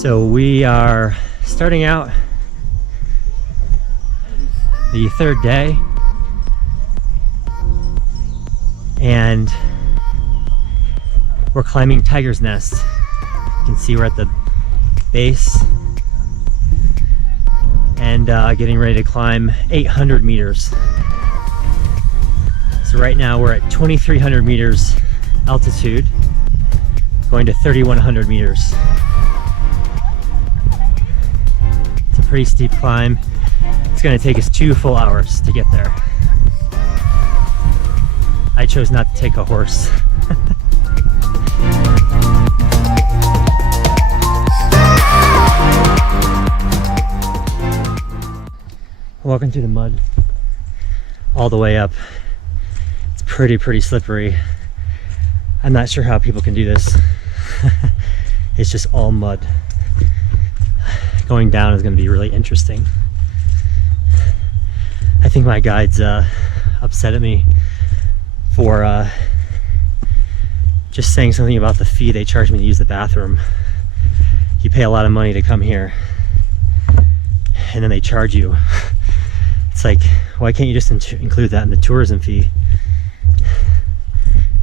So we are starting out the third day, and we're climbing Tiger's Nest. You can see we're at the base and getting ready to climb 800 meters. So right now we're at 2,300 meters altitude, going to 3,100 meters. It's a pretty steep climb. It's going to take us 2 full hours to get there. I chose not to take a horse. Walking through the mud all the way up. It's pretty slippery. I'm not sure how people can do this. It's just all mud. Going down is going to be really interesting. I think my guide's upset at me for just saying something about the fee they charge me to use the bathroom. You pay a lot of money to come here, and then they charge you. It's like, why can't you just include that in the tourism fee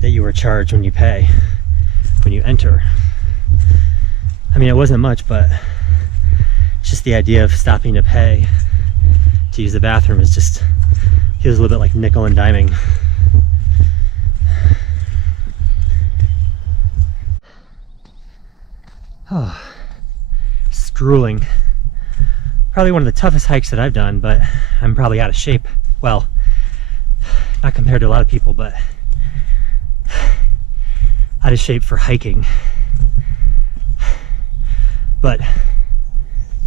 that you were charged when you pay, when you enter? I mean, it wasn't much, but it's just the idea of stopping to pay to use the bathroom is just feels a little bit like nickel and diming. Oh, it's grueling. Probably one of the toughest hikes that I've done, but I'm probably out of shape. Well, not compared to a lot of people, but out of shape for hiking. But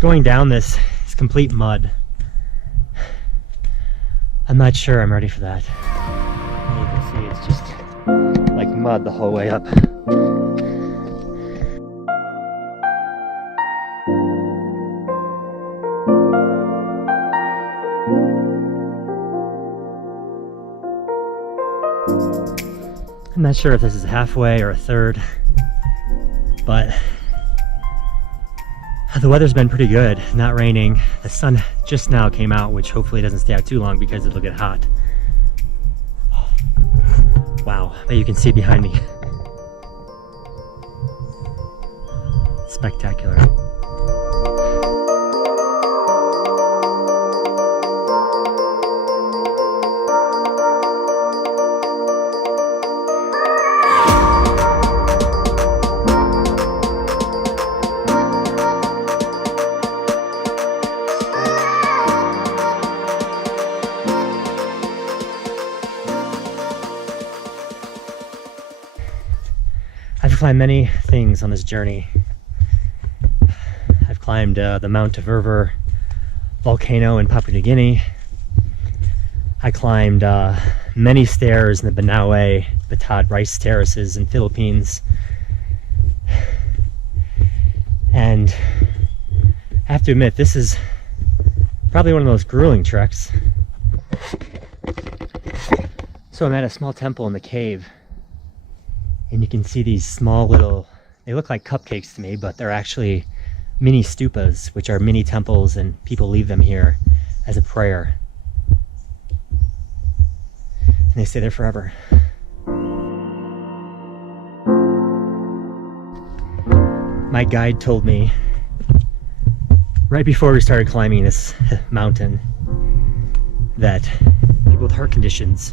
going down this is complete mud. I'm not sure I'm ready for that. And you can see it's just like mud the whole way up. I'm not sure if this is halfway or a third, but the weather's been pretty good, not raining. The sun just now came out, which hopefully doesn't stay out too long because it'll get hot. Wow, but you can see behind me. Spectacular. I've climbed many things on this journey. I've climbed the Mount Verver volcano in Papua New Guinea. I climbed many stairs in the Banaue Batad rice terraces in Philippines. And I have to admit, this is probably one of the most grueling treks. So I'm at a small temple in the cave. And you can see these small little, they look like cupcakes to me, but they're actually mini stupas, which are mini temples, and people leave them here as a prayer. And they stay there forever. My guide told me right before we started climbing this mountain that people with heart conditions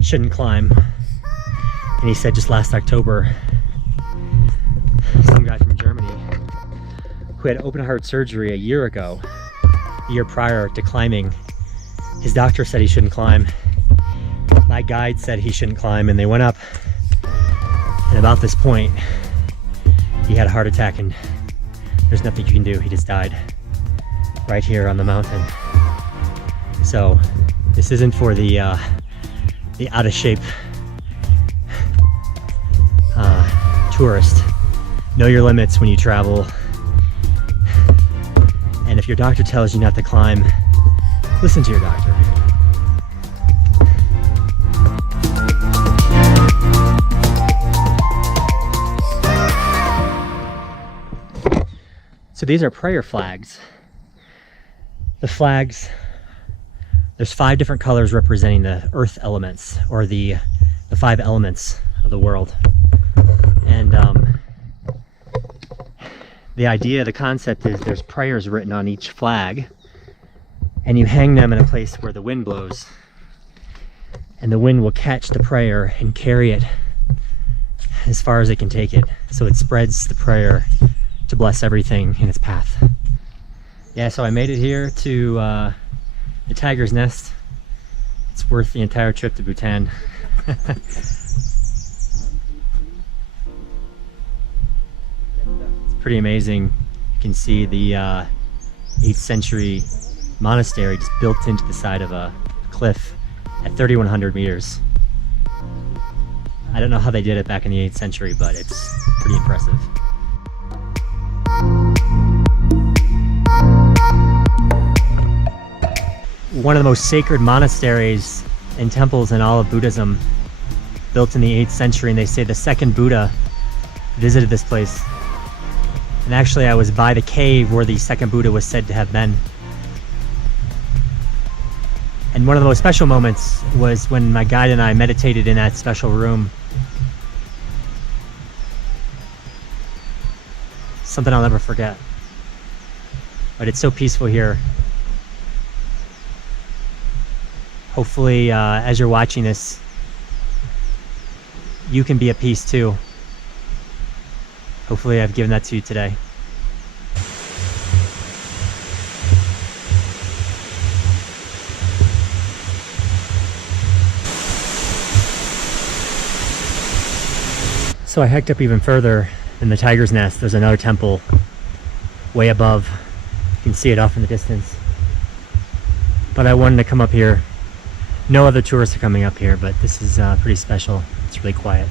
shouldn't climb. And he said just last October, some guy from Germany who had open heart surgery a year prior to climbing, his doctor said he shouldn't climb. My guide said he shouldn't climb, and they went up. And about this point, he had a heart attack, and there's nothing you can do. He just died right here on the mountain. So this isn't for the out of shape tourist. Know your limits when you travel, and if your doctor tells you not to climb, listen to your doctor. So these are prayer flags. The flags, there's 5 different colors representing the earth elements, or the 5 elements of the world. And the idea, the concept is there's prayers written on each flag, and you hang them in a place where the wind blows, and the wind will catch the prayer and carry it as far as it can take it. So it spreads the prayer to bless everything in its path. Yeah, so I made it here to the tiger's nest. It's worth the entire trip to Bhutan. It's pretty amazing. You can see the 8th century monastery just built into the side of a cliff at 3,100 meters. I don't know how they did it back in the 8th century, but it's pretty impressive. One of the most sacred monasteries and temples in all of Buddhism, built in the 8th century, and they say the second Buddha visited this place. And actually I was by the cave where the second Buddha was said to have been. And one of the most special moments was when my guide and I meditated in that special room. Something I'll never forget. But it's so peaceful here. Hopefully, as you're watching this, you can be at peace too. Hopefully I've given that to you today. So I hiked up even further in the tiger's nest. There's another temple way above. You can see it off in the distance. But I wanted to come up here. No other tourists are coming up here, but this is pretty special. It's really quiet.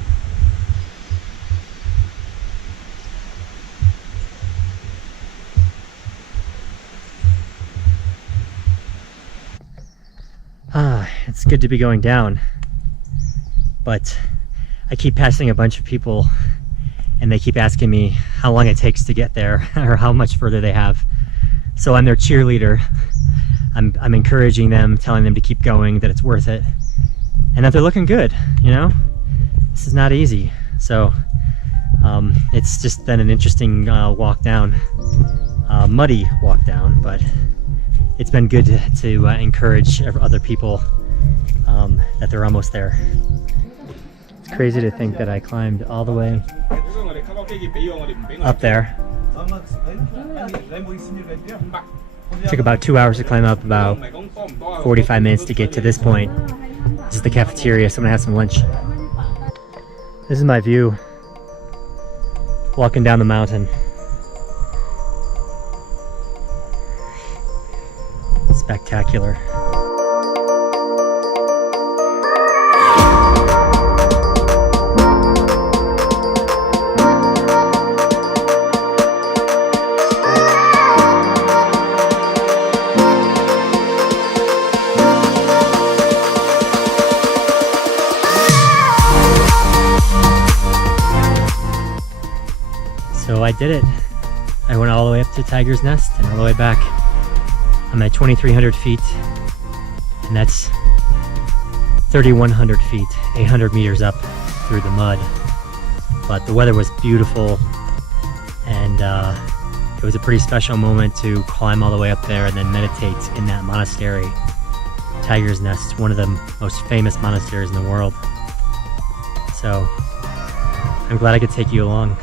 It's good to be going down, but I keep passing a bunch of people and they keep asking me how long it takes to get there or how much further they have. So I'm their cheerleader. I'm encouraging them, telling them to keep going, that it's worth it, and that they're looking good, you know? This is not easy. So it's just been an interesting walk down, muddy walk down, but it's been good to encourage other people that they're almost there. It's crazy to think that I climbed all the way up there. It took about 2 hours to climb up, about 45 minutes to get to this point. This is the cafeteria, so I'm gonna have some lunch. This is my view, walking down the mountain. Spectacular. So I did it. I went all the way up to Tiger's Nest and all the way back. I'm at 2,300 feet, and that's 3,100 feet, 800 meters up through the mud. But the weather was beautiful, and it was a pretty special moment to climb all the way up there and then meditate in that monastery. Tiger's Nest, one of the most famous monasteries in the world. So I'm glad I could take you along.